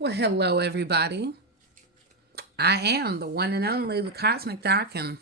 Well, hello, everybody. I am the one and only the Cosmic Doc, and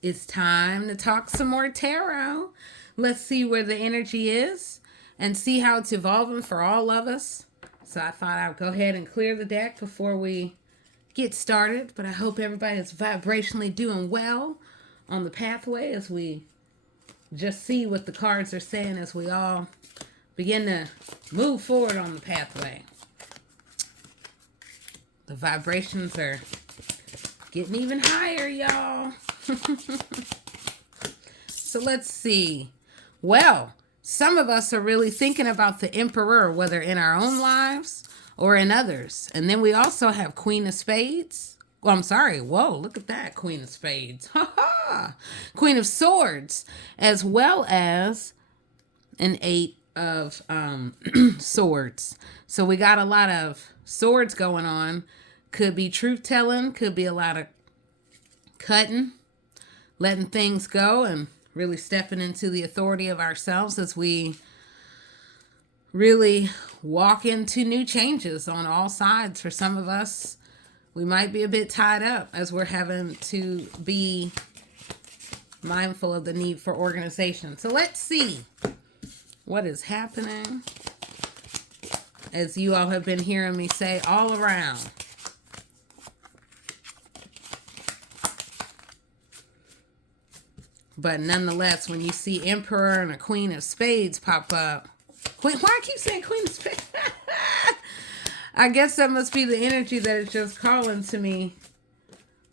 it's time to talk some more tarot. Let's see where the energy is and see how it's evolving for all of us. So I thought I'd go ahead and clear the deck before we get started, but I hope everybody is vibrationally doing well on the pathway as we just see what the cards are saying as we all begin to move forward on the pathway. The vibrations are getting even higher, y'all. So let's see. Well, some of us are really thinking about the Emperor, whether in our own lives or in others. And then we also have Queen of Spades. Well, I'm sorry. Whoa, look at that. Queen of Spades. Queen of Swords, as well as an Eight of Swords. So we got a lot of swords going on. Could be truth telling, could be a lot of cutting, letting things go, and really stepping into the authority of ourselves as we really walk into new changes on all sides. For some of us, we might be a bit tied up as we're having to be mindful of the need for organization. So let's see what is happening, as you all have been hearing me say all around. But nonetheless, when you see Emperor and a Queen of Spades pop up, why I keep saying Queen of Spades? I guess that must be the energy that is just calling to me,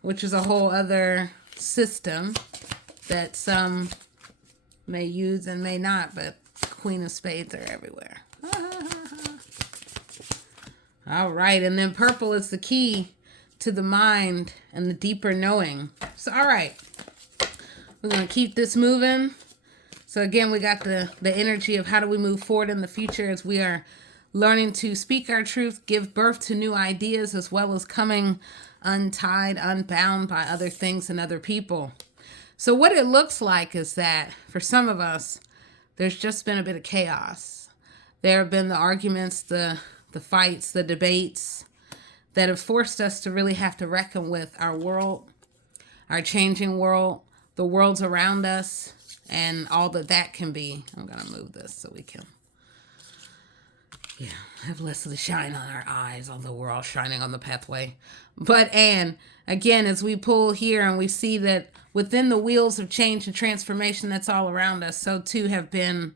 which is a whole other system that some may use and may not, but Queen of Spades are everywhere. All right, and then purple is the key to the mind and the deeper knowing. So, all right. We're going to keep this moving. So again, we got the energy of how do we move forward in the future as we are learning to speak our truth, give birth to new ideas, as well as coming untied, unbound by other things and other people. So what it looks like is that for some of us, there's just been a bit of chaos. There have been the arguments, the fights, the debates that have forced us to really have to reckon with our world, our changing world, the worlds around us, and all that can be. I'm going to move this so we can, have less of the shine on our eyes, although we're all shining on the pathway. But, and again, as we pull here and we see that within the wheels of change and transformation that's all around us, so too have been,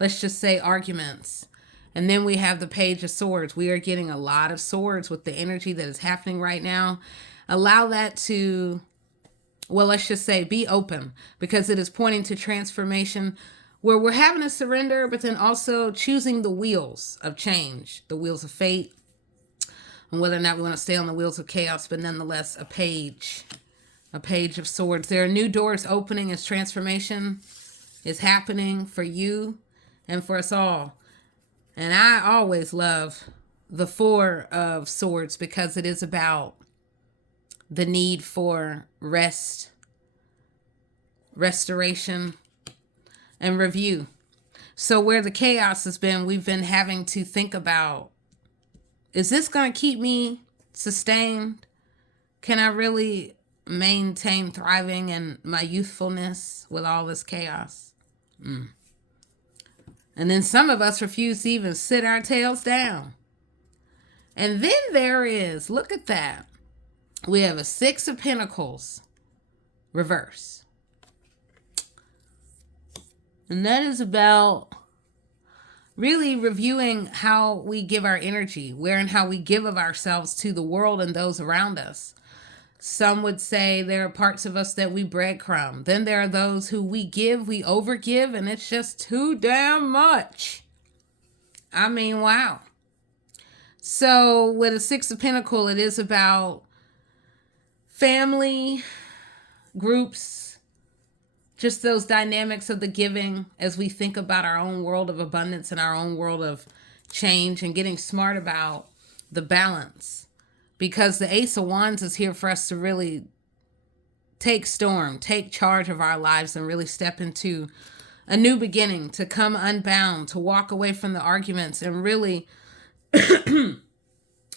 let's just say, arguments. And then we have the Page of Swords. We are getting a lot of swords with the energy that is happening right now. Allow that to, well, let's just say be open, because it is pointing to transformation where we're having to surrender, but then also choosing the wheels of change, the wheels of fate, and whether or not we want to stay on the wheels of chaos, but nonetheless, a page of swords. There are new doors opening as transformation is happening for you and for us all. And I always love the Four of Swords because it is about the need for rest, restoration, and review. So where the chaos has been, we've been having to think about, is this going to keep me sustained? Can I really maintain thriving in my youthfulness with all this chaos? And then some of us refuse to even sit our tails down. And then there is, look at that. We have a Six of Pentacles reverse. And that is about really reviewing how we give our energy, where and how we give of ourselves to the world and those around us. Some would say there are parts of us that we breadcrumb. Then there are those who we give, we overgive, and it's just too damn much. I mean, wow. So with a Six of Pentacles, it is about family, groups, just those dynamics of the giving as we think about our own world of abundance and our own world of change, and getting smart about the balance. Because the Ace of Wands is here for us to really take storm, take charge of our lives, and really step into a new beginning, to come unbound, to walk away from the arguments and really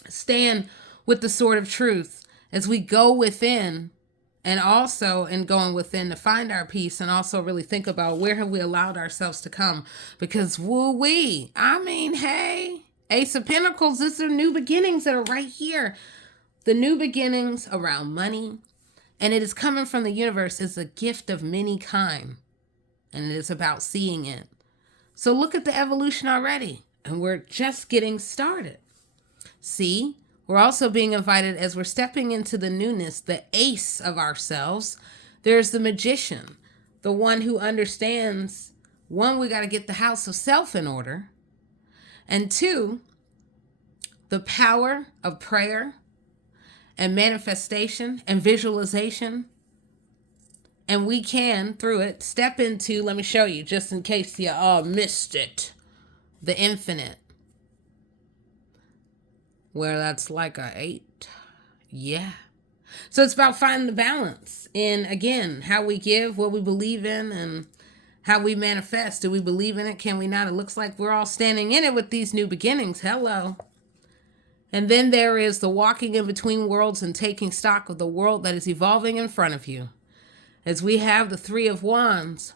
stand with the sword of truth as we go within, and also in going within to find our peace, and also really think about where have we allowed ourselves to come. Because woo-wee, I mean, hey, Ace of Pentacles, these are new beginnings that are right here. The new beginnings around money, and it is coming from the universe, is a gift of many kind, and it is about seeing it. So look at the evolution already, and we're just getting started. See, we're also being invited as we're stepping into the newness, the ace of ourselves. There's the magician, the one who understands, one, we got to get the house of self in order, and two, the power of prayer and manifestation and visualization. And we can, through it, step into, let me show you, just in case you missed it, the infinite. Where that's like a 8. Yeah. So it's about finding the balance in, again, how we give, what we believe in, and how we manifest. Do we believe in it? Can we not? It looks like we're all standing in it with these new beginnings. Hello. And then there is the walking in between worlds and taking stock of the world that is evolving in front of you. As we have the Three of Wands,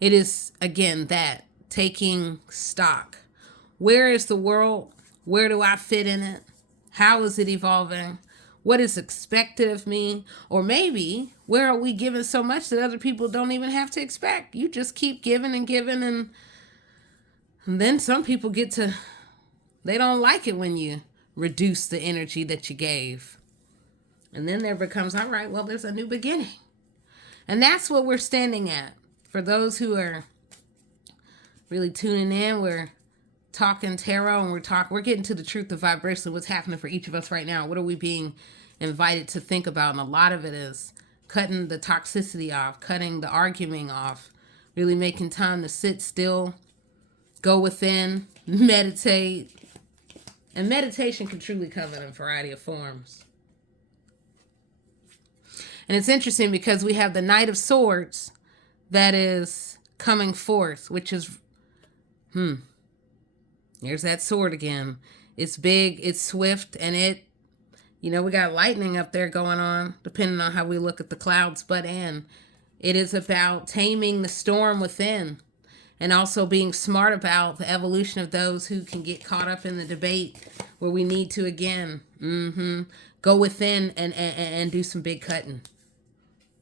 it is, again, that taking stock. Where is the world? Where do I fit in it? How is it evolving? What is expected of me? Or maybe, where are we giving so much that other people don't even have to expect? You just keep giving and giving, and then some people get to, they don't like it when you reduce the energy that you gave. And then there becomes, all right, well, there's a new beginning. And that's what we're standing at. For those who are really tuning in, we're talking tarot, and we're getting to the truth of vibration, what's happening for each of us right now. What are we being invited to think about? And a lot of it is cutting the toxicity off, cutting the arguing off, really making time to sit still, go within, meditate. And meditation can truly come in a variety of forms. And it's interesting because we have the Knight of Swords that is coming forth, which is, there's that sword again. It's big, it's swift, and it, we got lightning up there going on, depending on how we look at the clouds. But it is about taming the storm within, and also being smart about the evolution of those who can get caught up in the debate where we need to, again, go within and do some big cutting.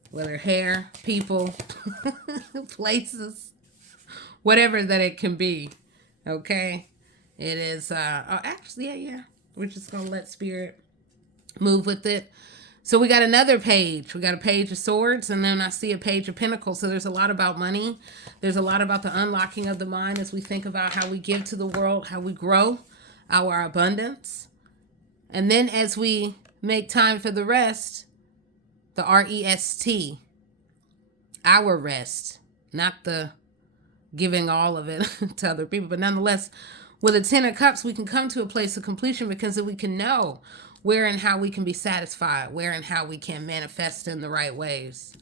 Whether hair, people, places, whatever that it can be. Okay? It is, yeah. We're just going to let spirit move with it. So we got another page. We got a page of swords, and then I see a page of pentacles. So there's a lot about money. There's a lot about the unlocking of the mind as we think about how we give to the world, how we grow our abundance. And then as we make time for the rest, the REST, our rest, not the giving all of it to other people, but nonetheless, with a 10 of Cups, we can come to a place of completion because we can know where and how we can be satisfied, where and how we can manifest in the right ways.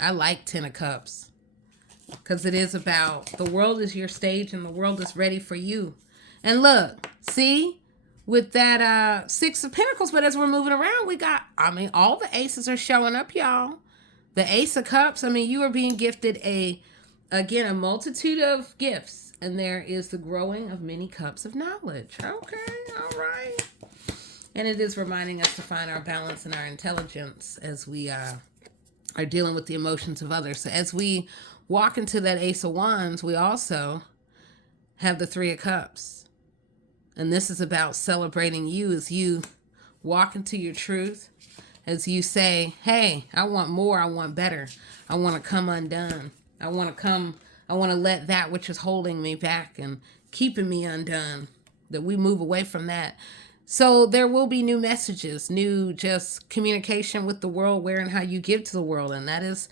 I like 10 of Cups because it is about the world is your stage and the world is ready for you. And look, see, with that 6 of Pentacles, but as we're moving around, we got, all the aces are showing up, y'all. The Ace of Cups, you are being gifted a multitude of gifts. And there is the growing of many cups of knowledge. Okay, all right. And it is reminding us to find our balance and our intelligence as we are dealing with the emotions of others. So as we walk into that Ace of Wands, we also have the 3 of Cups. And this is about celebrating you as you walk into your truth, as you say, hey, I want more, I want better. I want to come undone. I want to let that which is holding me back and keeping me undone, that we move away from that. So there will be new messages, new just communication with the world, where and how you give to the world. And that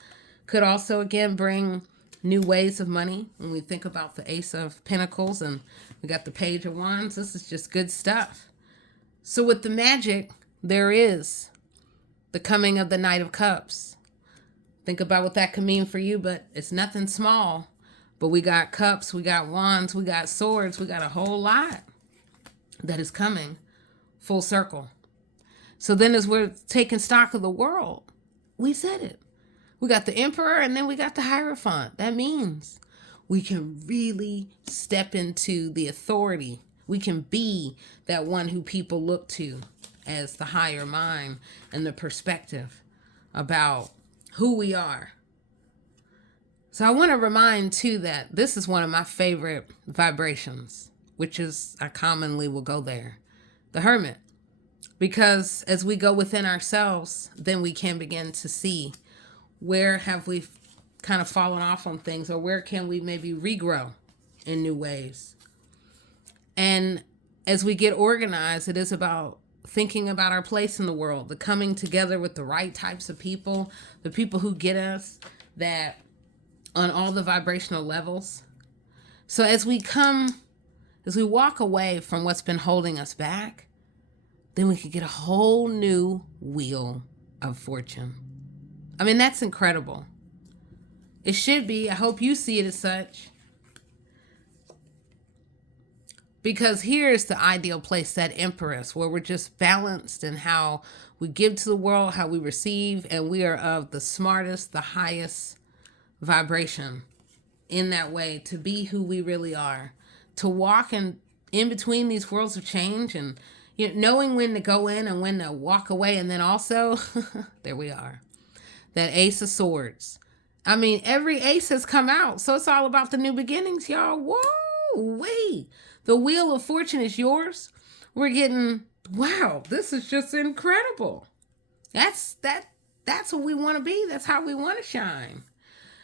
could also, again, bring new ways of money. When we think about the Ace of Pentacles and we got the Page of Wands, this is just good stuff. So with the magic, there is the coming of the Knight of Cups. Think about what that could mean for you, but it's nothing small. But we got cups, we got wands, we got swords, we got a whole lot. that is coming full circle. So then as we're taking stock of the world, we said it. We got the emperor and then we got the Hierophant. That means we can really step into the authority. We can be that one who people look to as the higher mind and the perspective about who we are. So I want to remind too that this is one of my favorite vibrations, which is, I commonly will go there, the Hermit. Because as we go within ourselves, then we can begin to see where have we kind of fallen off on things, or where can we maybe regrow in new ways. And as we get organized, it is about thinking about our place in the world, the coming together with the right types of people, the people who get us that on all the vibrational levels. So as we walk away from what's been holding us back, then we can get a whole new wheel of fortune. I mean, that's incredible. It should be. I hope you see it as such. Because here's the ideal place, that Empress, where we're just balanced in how we give to the world, how we receive, and we are of the smartest, the highest vibration in that way, to be who we really are, to walk in between these worlds of change, and knowing when to go in and when to walk away. And then also, there we are, that Ace of Swords. I mean, every ace has come out, so it's all about the new beginnings, y'all. Whoa, wait. The Wheel of Fortune is yours. We're getting, wow, this is just incredible. That's what we want to be. That's how we want to shine.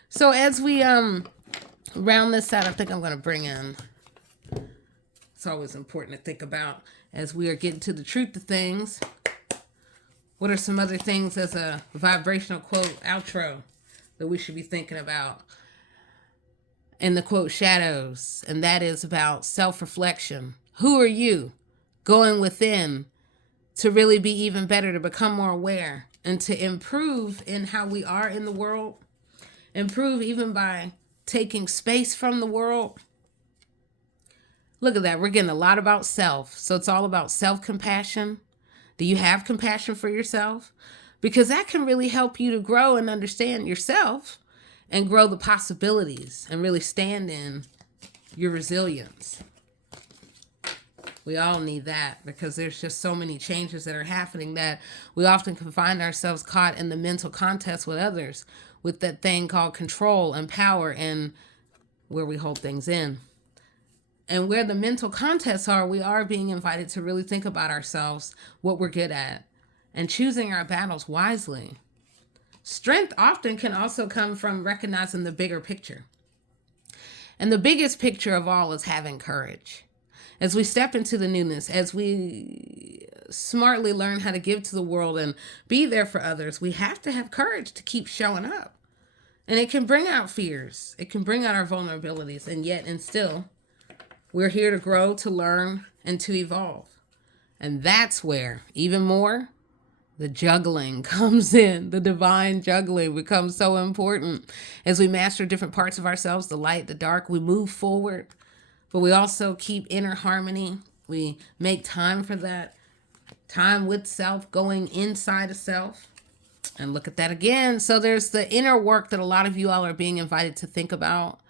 So as we round this out, I think I'm going to bring in, it's always important to think about as we are getting to the truth of things. What are some other things as a vibrational quote outro that we should be thinking about? In the quote Shadows, and that is about self-reflection. Who are you going within to really be even better, to become more aware, and to improve in how we are in the world? Improve even by taking space from the world. Look at that. We're getting a lot about self. So it's all about self-compassion. Do you have compassion for yourself? Because that can really help you to grow and understand yourself and grow the possibilities and really stand in your resilience. We all need that, because there's just so many changes that are happening that we often can find ourselves caught in the mental contest with others, with that thing called control and power, and where we hold things in. And where the mental contests are, we are being invited to really think about ourselves, what we're good at, and choosing our battles wisely. Strength often can also come from recognizing the bigger picture. And the biggest picture of all is having courage. As we step into the newness, as we smartly learn how to give to the world and be there for others, we have to have courage to keep showing up. And it can bring out fears. It can bring out our vulnerabilities. And still, we're here to grow, to learn, and to evolve. And that's where, even more, the juggling comes in. The divine juggling becomes so important. As we master different parts of ourselves, the light, the dark, we move forward, but we also keep inner harmony. We make time for that, time with self, going inside of self. And look at that again. So there's the inner work that a lot of you all are being invited to think about,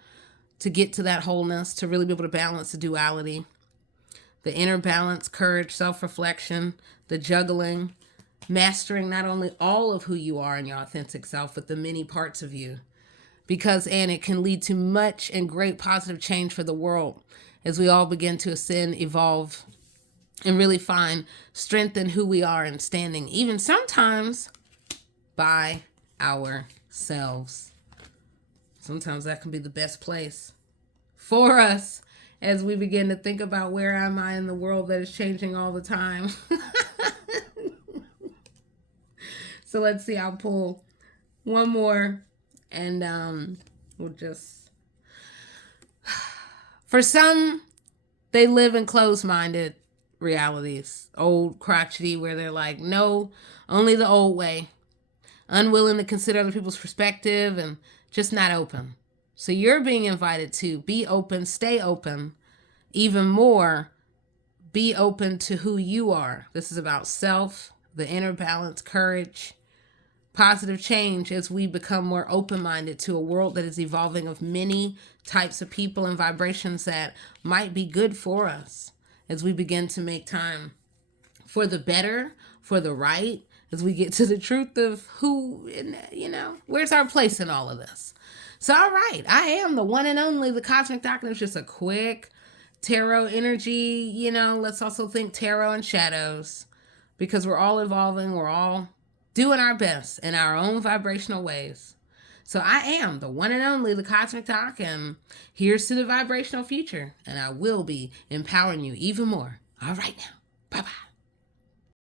to get to that wholeness, to really be able to balance the duality. The inner balance, courage, self-reflection, the juggling, mastering not only all of who you are in your authentic self, but the many parts of you. Because, and it can lead to much and great positive change for the world as we all begin to ascend, evolve, and really find strength in who we are and standing, even sometimes by ourselves. Sometimes that can be the best place for us as we begin to think about, where am I in the world that is changing all the time? So let's see, I'll pull one more and we'll just... For some, they live in closed-minded realities, old crotchety, where they're like, no, only the old way, unwilling to consider other people's perspective and just not open. So you're being invited to be open, stay open, even more be open to who you are. This is about self, the inner balance, courage, positive change as we become more open-minded to a world that is evolving of many types of people and vibrations that might be good for us, as we begin to make time for the better, for the right, as we get to the truth of who, where's our place in all of this. So, all right, I am the one and only, the Cosmic Doc. It's just a quick tarot energy, let's also think tarot and shadows, because we're all evolving, we're all doing our best in our own vibrational ways. So I am the one and only, the Cosmic Doc, and here's to the vibrational future, and I will be empowering you even more. All right now, bye-bye.